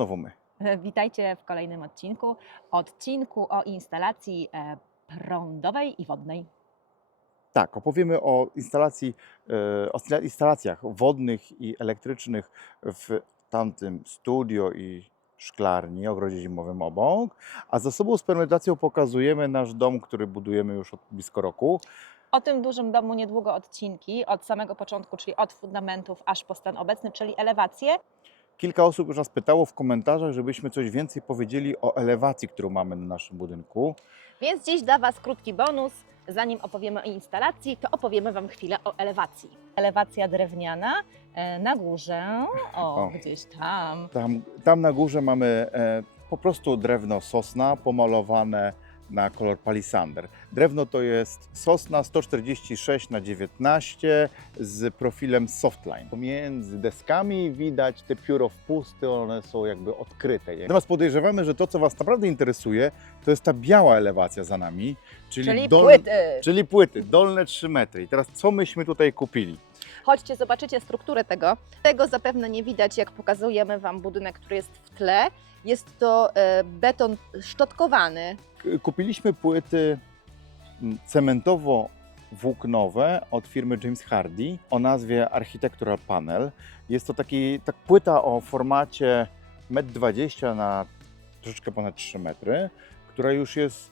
znowu my. Witajcie w kolejnym odcinku o instalacji prądowej i wodnej. Tak, opowiemy o instalacjach wodnych i elektrycznych w tamtym studio i szklarni, ogrodzie zimowym obok, a za sobą z prezentacją pokazujemy nasz dom, który budujemy już od blisko roku. O tym dużym domu niedługo odcinki, od samego początku, czyli od fundamentów aż po stan obecny, czyli elewację. Kilka osób już nas pytało w komentarzach, żebyśmy coś więcej powiedzieli o elewacji, którą mamy na naszym budynku. Więc dziś dla Was krótki bonus. Zanim opowiemy o instalacji, to opowiemy Wam chwilę o elewacji. Elewacja drewniana na górze, gdzieś tam. Tam na górze mamy po prostu drewno sosna pomalowane na kolor palisander. Drewno to jest sosna 146×19 z profilem softline. Pomiędzy deskami widać te pióro wpusty, one są jakby odkryte. Natomiast podejrzewamy, że to, co Was naprawdę interesuje, to jest ta biała elewacja za nami, czyli płyty, dolne 3 metry. I teraz co myśmy tutaj kupili? Chodźcie, zobaczycie strukturę tego. Tego zapewne nie widać, jak pokazujemy Wam budynek, który jest w tle. Jest to beton szczotkowany. Kupiliśmy płyty cementowo-włóknowe od firmy James Hardie o nazwie Architectural Panel. Jest to taka płyta o formacie 1,20 m na troszeczkę ponad 3 metry, która już jest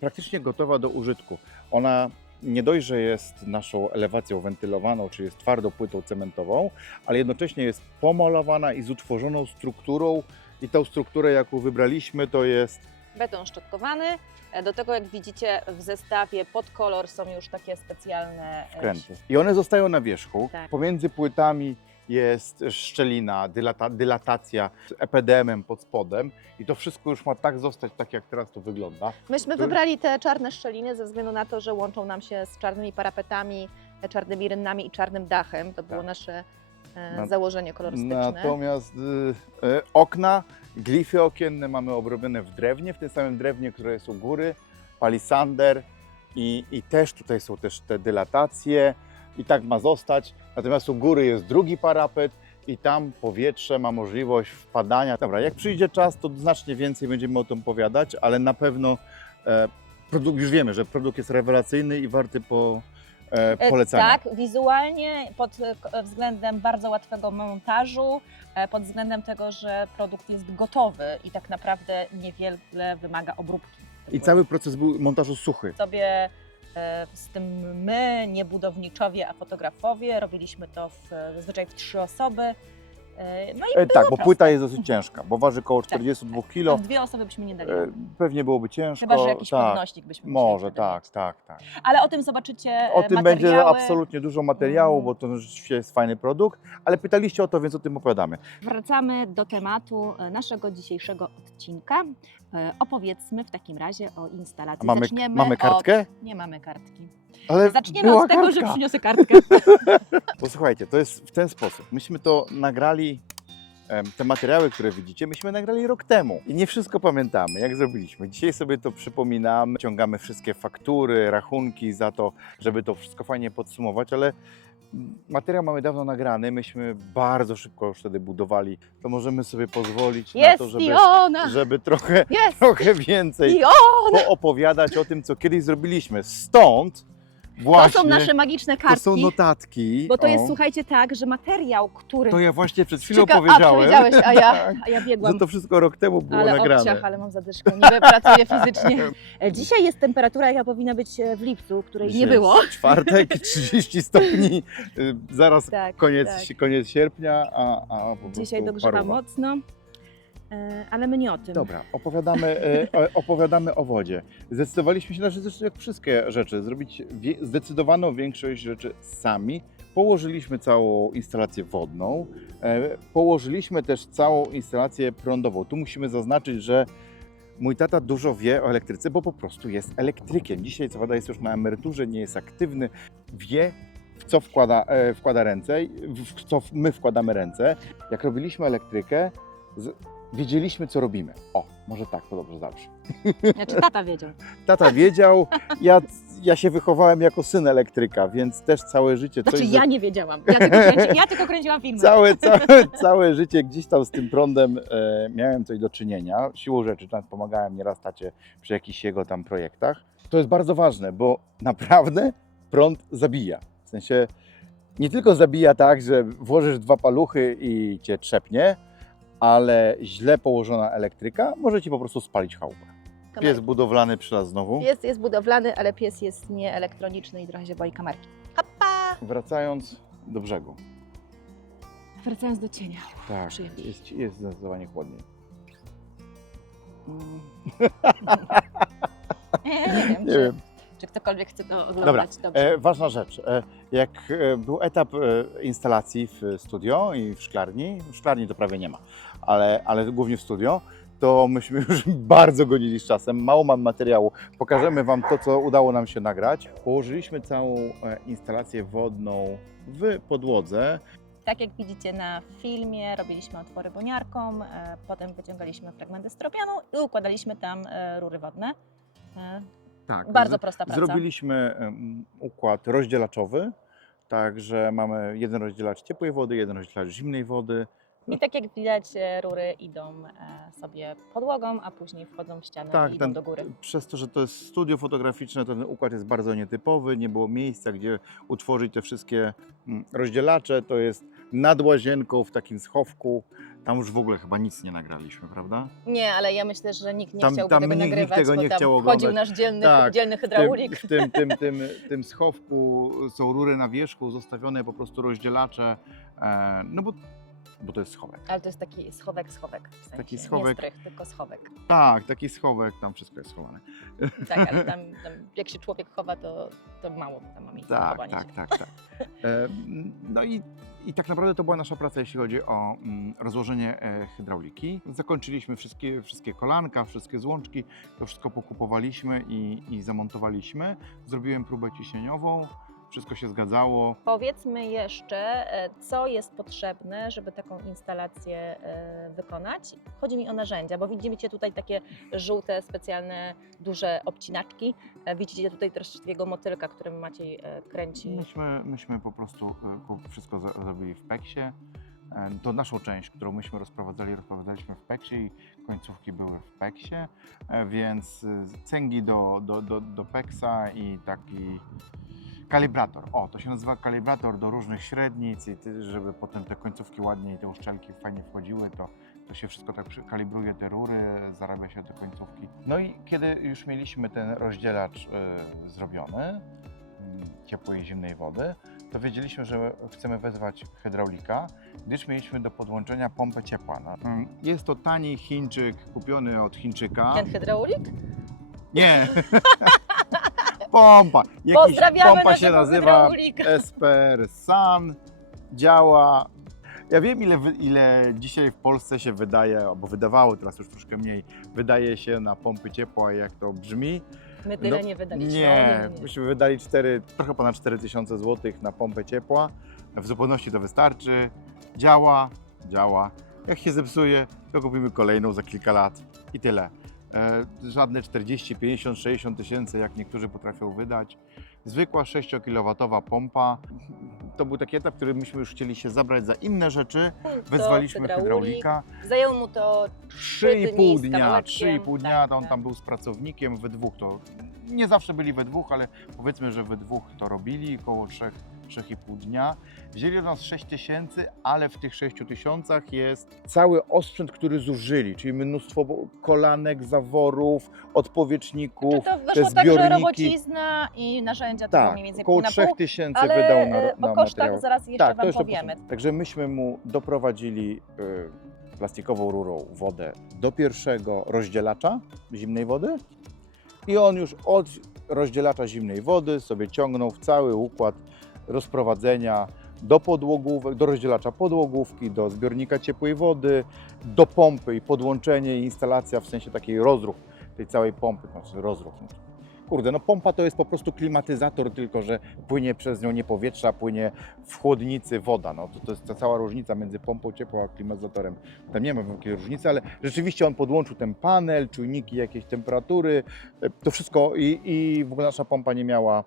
praktycznie gotowa do użytku. Ona nie dość, że jest naszą elewacją wentylowaną, czyli jest twardą płytą cementową, ale jednocześnie jest pomalowana i z utworzoną strukturą. I tą strukturę, jaką wybraliśmy, to jest beton szczotkowany. Do tego, jak widzicie, w zestawie pod kolor są już takie specjalne wkręty. I one zostają na wierzchu. Tak. Pomiędzy płytami jest szczelina, dylatacja z EPDM-em pod spodem. I to wszystko już ma tak zostać, tak jak teraz to wygląda. Myśmy wybrali te czarne szczeliny ze względu na to, że łączą nam się z czarnymi parapetami, czarnymi rynnami i czarnym dachem. To było nasze założenie kolorystyczne. Natomiast okna, glify okienne mamy obrobione w drewnie, w tym samym drewnie, które jest u góry, palisander i też tutaj są też te dylatacje i tak ma zostać. Natomiast u góry jest drugi parapet i tam powietrze ma możliwość wpadania. Dobra, jak przyjdzie czas, to znacznie więcej będziemy o tym opowiadać, ale na pewno już wiemy, że produkt jest rewelacyjny i warty polecania. Tak, wizualnie pod względem bardzo łatwego montażu, pod względem tego, że produkt jest gotowy i tak naprawdę niewiele wymaga obróbki. I cały proces był montażu suchy. Sobie z tym my, nie budowniczowie, a fotografowie, robiliśmy to zazwyczaj w 3 osoby. No i tak, bo proste. płyta jest dosyć ciężka, bo waży około 42 kg. W 2 osoby byśmy nie dali. Pewnie byłoby ciężko. Chyba że jakiś podnośnik byśmy może, musieli tak. Ale o tym zobaczycie O tym materiały. będzie absolutnie dużo materiału, bo to rzeczywiście jest fajny produkt, ale pytaliście o to, więc o tym opowiadamy. Wracamy do tematu naszego dzisiejszego odcinka. Opowiedzmy w takim razie o instalacji. Mamy kartkę? Nie mamy kartki. Ale zaczniemy od tego, że przyniosę kartkę. Posłuchajcie, to jest w ten sposób. Myśmy to nagrali, te materiały, które widzicie, myśmy nagrali rok temu i nie wszystko pamiętamy, jak zrobiliśmy. Dzisiaj sobie to przypominamy, ciągamy wszystkie faktury, rachunki za to, żeby to wszystko fajnie podsumować, ale materiał mamy dawno nagrany, myśmy bardzo szybko już wtedy budowali, to możemy sobie pozwolić na to, żeby trochę więcej poopowiadać o tym, co kiedyś zrobiliśmy. Stąd właśnie, to są nasze magiczne kartki. To są notatki. Bo to jest, słuchajcie, tak, że materiał, który... To ja właśnie przed chwilą powiedziałem. powiedziałeś, a ja biegłam. Że to wszystko rok temu było nagrane. Ale mam zadyszkę, nie pracuję fizycznie. Dzisiaj jest temperatura, jaka powinna być w lipcu, której Dzisiaj nie było. jest czwartek, 30 stopni, zaraz koniec sierpnia, a po dzisiaj dogrzewa paruwa. mocno. Ale my nie o tym. Dobra, opowiadamy o wodzie. Zdecydowaliśmy się na rzeczy, jak wszystkie rzeczy, zrobić zdecydowaną większość rzeczy sami. Położyliśmy całą instalację wodną, położyliśmy też całą instalację prądową. Tu musimy zaznaczyć, że mój tata dużo wie o elektryce, bo po prostu jest elektrykiem. Dzisiaj co prawda jest już na emeryturze, nie jest aktywny, wie, w co wkłada ręce, w co my wkładamy ręce. Jak robiliśmy elektrykę, wiedzieliśmy, co robimy. O, może tak, to dobrze zawsze. Znaczy tata wiedział. Tata wiedział, ja się wychowałem jako syn elektryka, więc też całe życie Znaczy coś... ja nie wiedziałam, ja tylko kręciłam filmy. Całe życie gdzieś tam z tym prądem miałem coś do czynienia. Siłą rzeczy pomagałem nieraz tacie przy jakichś jego tam projektach. To jest bardzo ważne, bo naprawdę prąd zabija. W sensie nie tylko zabija tak, że włożysz 2 paluchy i cię trzepnie, ale źle położona elektryka może ci po prostu spalić chałupę. Pies budowlany przylas znowu. Jest budowlany, ale pies jest nieelektroniczny i trochę się boi kamerki. Hoppa! Wracając do brzegu. Wracając do cienia. Tak, Przyjemnie. jest zdecydowanie chłodniej. Nie wiem, Nie wiem. czy ktokolwiek chce to oglądać Dobra, dobrze. ważna rzecz. Jak był etap instalacji w studio i w szklarni to prawie nie ma, ale głównie w studio, to myśmy już bardzo gonili z czasem, mało mam materiału. Pokażemy Wam to, co udało nam się nagrać. Położyliśmy całą instalację wodną w podłodze. Tak jak widzicie na filmie, robiliśmy otwory boniarką, potem wyciągaliśmy fragmenty stropianu i układaliśmy tam rury wodne. Tak, Bardzo prosta praca. Zrobiliśmy układ rozdzielaczowy, także mamy jeden rozdzielacz ciepłej wody, jeden rozdzielacz zimnej wody. I tak jak widać, rury idą sobie podłogą, a później wchodzą w ścianę i idą do góry. Przez to, że to jest studio fotograficzne, to ten układ jest bardzo nietypowy, nie było miejsca, gdzie utworzyć te wszystkie rozdzielacze. To jest nad łazienką, w takim schowku. Tam już w ogóle chyba nic nie nagraliśmy, prawda? Nie, ale ja myślę, że nikt nie Tam chciałby tego nikt nagrywać, tego bo nie tam chciał wchodził oglądać. nasz dzielny, Tak, dzielny hydraulik. W tym schowku są rury na wierzchu, zostawione po prostu rozdzielacze, no bo to jest schowek. Ale to jest taki schowek, w sensie, Taki schowek. nie strych, tylko schowek. Tak, taki schowek, tam wszystko jest schowane. Tak, ale tam jak się człowiek chowa, to mało tam ma miejsca na chowanie się. Tak. No i tak naprawdę to była nasza praca, jeśli chodzi o rozłożenie hydrauliki. Zakończyliśmy wszystkie kolanka, wszystkie złączki, to wszystko pokupowaliśmy i zamontowaliśmy. Zrobiłem próbę ciśnieniową, wszystko się zgadzało. Powiedzmy jeszcze, co jest potrzebne, żeby taką instalację wykonać. Chodzi mi o narzędzia, bo widzicie tutaj takie żółte, specjalne, duże obcinaczki. Widzicie tutaj też takiego motylka, którym Maciej kręci. Myśmy po prostu wszystko zrobili w Peksie. To naszą część, którą myśmy rozprowadzaliśmy w Peksie i końcówki były w Peksie, więc cęgi do Peksa i taki kalibrator. O, to się nazywa kalibrator do różnych średnic i żeby potem te końcówki ładnie i te uszczelki fajnie wchodziły, to się wszystko tak kalibruje te rury, zarabia się te końcówki. No i kiedy już mieliśmy ten rozdzielacz zrobiony, ciepłej i zimnej wody, to wiedzieliśmy, że chcemy wezwać hydraulika, gdyż mieliśmy do podłączenia pompę ciepła. Jest to tani Chińczyk, kupiony od Chińczyka. Ten hydraulik? Nie! Pompa! Pozdrawiamy Pompa się naszego nazywa hydraulika. Esper Sun, działa. Ja wiem, ile dzisiaj w Polsce się wydaje, albo wydawało, teraz już troszkę mniej, wydaje się na pompy ciepła, jak to brzmi. My tyle nie wydaliśmy. Nie, myśmy wydali trochę ponad 4000 zł na pompę ciepła. W zupełności to wystarczy. Działa. Jak się zepsuje, to kupimy kolejną za kilka lat i tyle. Żadne 40, 50, 60 tysięcy, jak niektórzy potrafią wydać. Zwykła 6 kW pompa. To był taki etap, który myśmy już chcieli się zabrać za inne rzeczy. Wezwaliśmy hydraulika. Zajęło mu to 3,5 z dnia. kawałeczkiem. 3,5 dnia, on tam był z pracownikiem, we dwóch to. Nie zawsze byli we dwóch, ale powiedzmy, że we dwóch to robili, około 3,5 dnia. Wzięli od nas 6 tysięcy, ale w tych 6 tysiącach jest cały osprzęt, który zużyli, czyli mnóstwo kolanek, zaworów, odpowietrzników, Czy to te wyszło tak, że zbiorniki. robocizna i narzędzia to Tak, mniej więcej około pół na 3 pół, tysięcy ale wydał na o kosztach materiał. zaraz jeszcze Tak, to Wam jeszcze powiemy. Także myśmy mu doprowadzili plastikową rurą wodę do pierwszego rozdzielacza zimnej wody i on już od rozdzielacza zimnej wody sobie ciągnął w cały układ rozprowadzenia do podłogówek, do rozdzielacza podłogówki, do zbiornika ciepłej wody, do pompy i podłączenie i instalacja w sensie takiej rozruch tej całej pompy, znaczy rozruch. kurde, no pompa to jest po prostu klimatyzator, tylko że płynie przez nią nie powietrza, płynie w chłodnicy woda. No to jest ta cała różnica między pompą ciepła a klimatyzatorem. Tam nie ma wielkiej różnicy, ale rzeczywiście on podłączył ten panel, czujniki jakiejś temperatury, to wszystko i w ogóle nasza pompa nie miała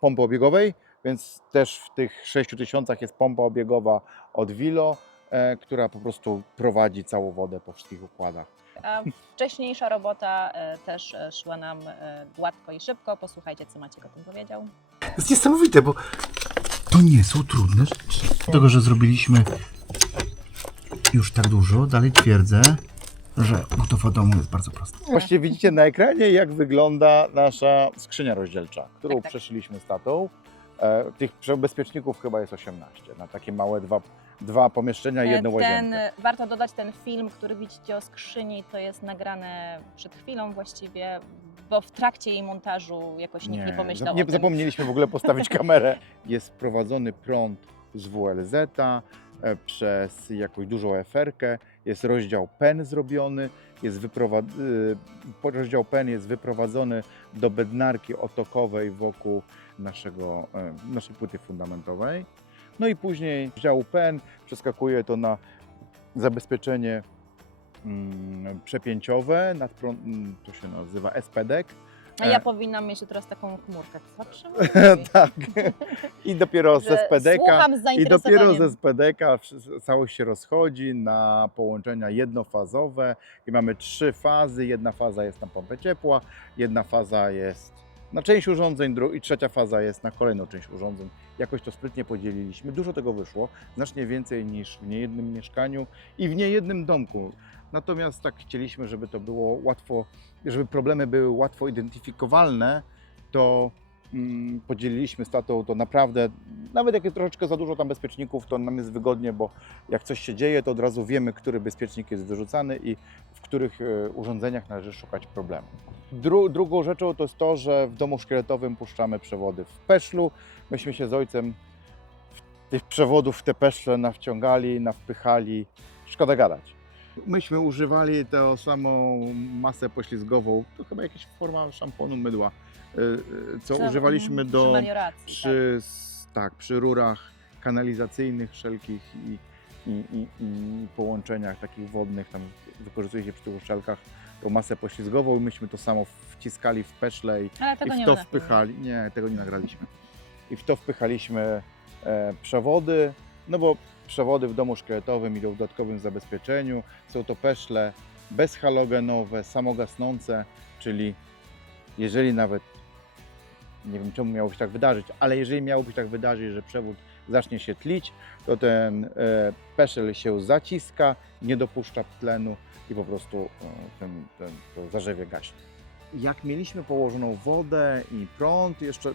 pompy obiegowej, więc też w tych 6000 jest pompa obiegowa od Wilo, która po prostu prowadzi całą wodę po wszystkich układach. A wcześniejsza robota też szła nam gładko i szybko. Posłuchajcie, co Maciek o tym powiedział. To jest niesamowite, bo to nie są trudne rzeczy. Dlatego, że zrobiliśmy już tak dużo, dalej twierdzę, że budowa domu jest bardzo prosta. Właściwie widzicie na ekranie, jak wygląda nasza skrzynia rozdzielcza, którą Tak, tak. przeszyliśmy z tatą. Tych bezpieczników chyba jest 18, na takie małe dwa pomieszczenia i jedną łazienkę. Warto dodać ten film, który widzicie o skrzyni, to jest nagrane przed chwilą właściwie, bo w trakcie jej montażu jakoś nikt nie pomyślał o tym. Zapomnieliśmy w ogóle postawić kamerę. Jest wprowadzony prąd z WLZ-a przez jakąś dużą eferkę, jest rozdział PEN zrobiony, rozdział PEN jest wyprowadzony do bednarki otokowej wokół naszej płyty fundamentowej. No i później z działu PEN przeskakuje to na zabezpieczenie przepięciowe, to się nazywa SPDEC. A ja powinnam mieć teraz taką chmurkę. Co przemówi? Tak. I dopiero ze SPDEC-a Słucham z zainteresowaniem. całość się rozchodzi na połączenia jednofazowe i mamy 3 fazy. Jedna faza jest na pompę ciepła, jedna faza jest na część urządzeń i trzecia faza jest na kolejną część urządzeń. Jakoś to sprytnie podzieliliśmy. Dużo tego wyszło, znacznie więcej niż w niejednym mieszkaniu i w niejednym domku. Natomiast tak chcieliśmy, żeby to było łatwo, żeby problemy były łatwo identyfikowalne, to podzieliliśmy z tatą to naprawdę, nawet jak jest troszeczkę za dużo tam bezpieczników, to nam jest wygodnie, bo jak coś się dzieje, to od razu wiemy, który bezpiecznik jest wyrzucany i w których urządzeniach należy szukać problemu. Drugą rzeczą to jest to, że w domu szkieletowym puszczamy przewody w peszlu. Myśmy się z ojcem tych przewodów w te peszle nawciągali, nawpychali. Szkoda gadać. Myśmy używali tę samą masę poślizgową, to chyba jakaś forma szamponu, mydła, co używaliśmy przy melioracji, przy rurach kanalizacyjnych wszelkich i połączeniach takich wodnych, tam wykorzystuje się przy tych uszczelkach tą masę poślizgową i myśmy to samo wciskali w peszle i w to wpychali. Nie, tego nie nagraliśmy. I w to wpychaliśmy przewody, no bo przewody w domu szkieletowym idą w dodatkowym zabezpieczeniu. Są to peszle bezhalogenowe, samogasnące, czyli jeżeli nawet, nie wiem czemu miało się tak wydarzyć, ale jeżeli miałoby się tak wydarzyć, że przewód zacznie się tlić, to ten peszel się zaciska, nie dopuszcza tlenu i po prostu to zarzewie gaśnie. Jak mieliśmy położoną wodę i prąd, jeszcze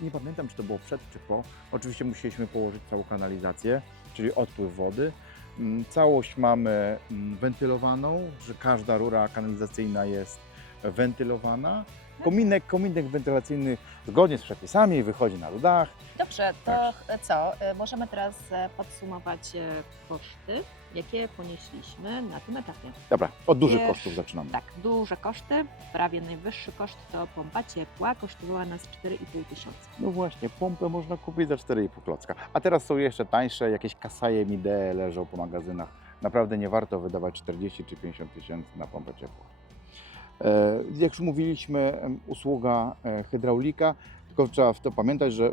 nie pamiętam, czy to było przed, czy po, oczywiście musieliśmy położyć całą kanalizację, czyli odpływ wody. Całość mamy wentylowaną, że każda rura kanalizacyjna jest wentylowana. Kominek wentylacyjny zgodnie z przepisami wychodzi na dach. Dobrze, to co? Możemy teraz podsumować koszty, jakie ponieśliśmy na tym etapie. Dobra, od dużych kosztów zaczynamy. Tak, duże koszty. Prawie najwyższy koszt to pompa ciepła, kosztowała nas 4,5 tysiąca. No właśnie, pompę można kupić za 4,5 klocka. A teraz są jeszcze tańsze, jakieś Kasaje Midee leżą po magazynach. Naprawdę nie warto wydawać 40 czy 50 tysięcy na pompę ciepła. Jak już mówiliśmy, usługa hydraulika, tylko trzeba w to pamiętać, że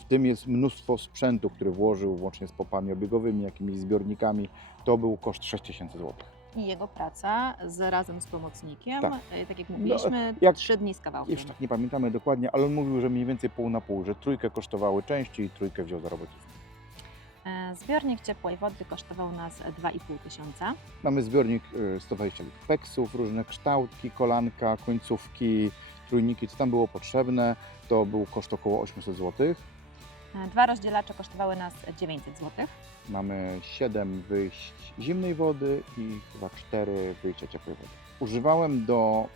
w tym jest mnóstwo sprzętu, który włożył, łącznie z pompami obiegowymi, jakimiś zbiornikami. To był koszt 6000 zł. I jego praca razem z pomocnikiem, tak jak No, mówiliśmy, 3 dni z kawałkiem. Już tak nie pamiętamy dokładnie, ale on mówił, że mniej więcej pół na pół, że trójkę kosztowały części i trójkę wziął za robocizną. Zbiornik ciepłej wody kosztował nas 2,5 tysiąca. Mamy zbiornik 120 litrów peksów, różne kształtki, kolanka, końcówki, trójniki, co tam było potrzebne. To był koszt około 800 zł. 2 rozdzielacze kosztowały nas 900 zł. Mamy 7 wyjść zimnej wody i chyba 4 wyjścia ciepłej wody. Używałem do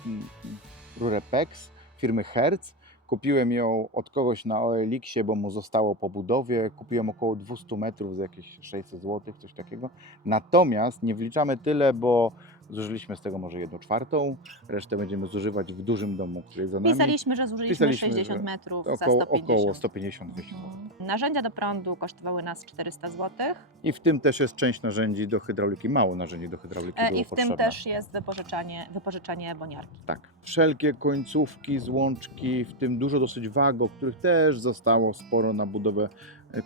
rurę PEX firmy Hertz. Kupiłem ją od kogoś na OLX-ie, bo mu zostało po budowie. Kupiłem około 200 metrów za jakieś 600 zł, coś takiego. Natomiast nie wliczamy tyle, bo Zużyliśmy z tego może 1/4, resztę będziemy zużywać w dużym domu, który jest za nami. Pisaliśmy, że zużyliśmy Pisaliśmy, 60 że metrów za Około 150. 150 zł. Narzędzia do prądu kosztowały nas 400 zł. I w tym też jest część narzędzi do hydrauliki, mało narzędzi do hydrauliki było I w potrzebne. tym też jest wypożyczanie boniarki. Tak. Wszelkie końcówki, złączki, w tym dużo dosyć wag, o których też zostało sporo na budowę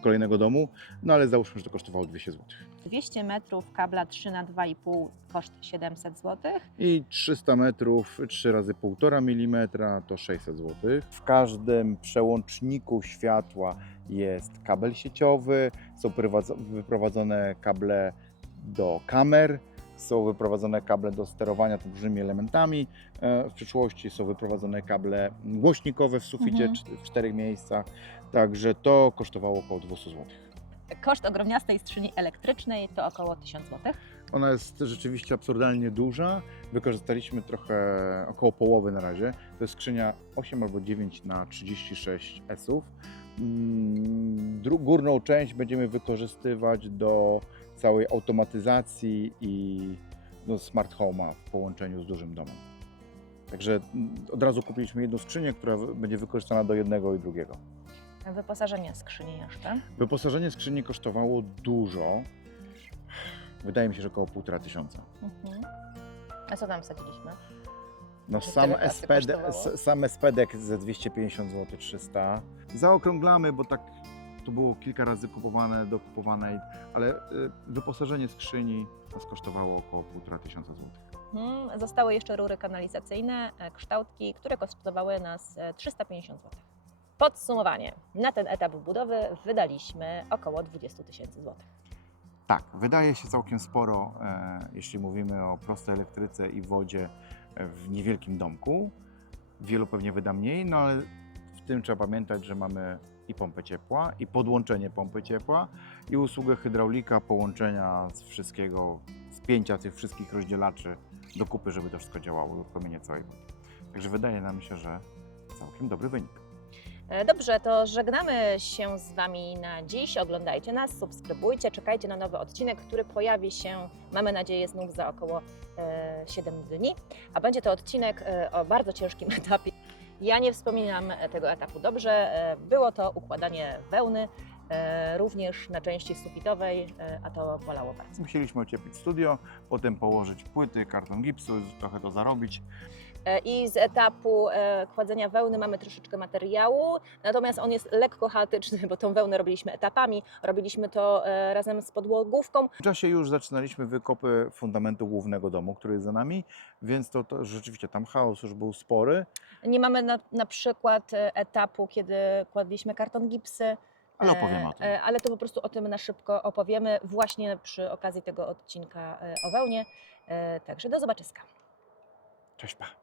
kolejnego domu, no ale załóżmy, że to kosztowało 200 zł. 200 metrów kabla 3 na 2,5 koszt 700 zł. I 300 metrów 3 razy 1,5 mm to 600 zł. W każdym przełączniku światła jest kabel sieciowy, są wyprowadzone kable do kamer, są wyprowadzone kable do sterowania tym różnymi elementami. W przyszłości są wyprowadzone kable głośnikowe w suficie w 4 miejscach, także to kosztowało około 200 zł. Koszt ogromniastej skrzyni elektrycznej to około 1000 zł. Ona jest rzeczywiście absurdalnie duża. Wykorzystaliśmy trochę, około połowy na razie. To jest skrzynia 8 albo 9 na 36 S-ów. Górną część będziemy wykorzystywać do całej automatyzacji i do smart home'a w połączeniu z dużym domem. Także od razu kupiliśmy jedną skrzynię, która będzie wykorzystana do jednego i drugiego. Wyposażenie skrzyni jeszcze. Wyposażenie skrzyni kosztowało dużo. Wydaje mi się, że około 1500. A co tam wsadziliśmy? No Że sam tyle kasy SPD, kosztowało? sam SPDek ze 250 zł, 300. Zaokrąglamy, bo tak to było kilka razy dokupowane, ale wyposażenie skrzyni nas kosztowało około 1500 zł. Zostały jeszcze rury kanalizacyjne, kształtki, które kosztowały nas 350 zł. Podsumowanie. Na ten etap budowy wydaliśmy około 20 000 złotych. Tak, wydaje się całkiem sporo, jeśli mówimy o prostej elektryce i wodzie w niewielkim domku. Wielu pewnie wyda mniej, no ale w tym trzeba pamiętać, że mamy i pompę ciepła, i podłączenie pompy ciepła, i usługę hydraulika, połączenia z wszystkiego, spięcia tych wszystkich rozdzielaczy do kupy, żeby to wszystko działało, uruchomienie całej wody. Także wydaje nam się, że całkiem dobry wynik. Dobrze, to żegnamy się z Wami na dziś. Oglądajcie nas, subskrybujcie, czekajcie na nowy odcinek, który pojawi się, mamy nadzieję, znów za około 7 dni. A będzie to odcinek o bardzo ciężkim etapie. Ja nie wspominam tego etapu dobrze. Było to układanie wełny, również na części sufitowej, a to bolało bardzo. Musieliśmy ocieplić studio, potem położyć płyty, karton gipsu, trochę to zarobić. I z etapu kładzenia wełny mamy troszeczkę materiału, natomiast on jest lekko chaotyczny, bo tą wełnę robiliśmy etapami, robiliśmy to razem z podłogówką. W czasie już zaczynaliśmy wykopy fundamentu głównego domu, który jest za nami, więc to rzeczywiście tam chaos już był spory. Nie mamy na przykład etapu, kiedy kładliśmy karton gipsy, Ale opowiemy o tym. ale to po prostu o tym na szybko opowiemy właśnie przy okazji tego odcinka o wełnie. Także do zobaczyska. Cześć, pa!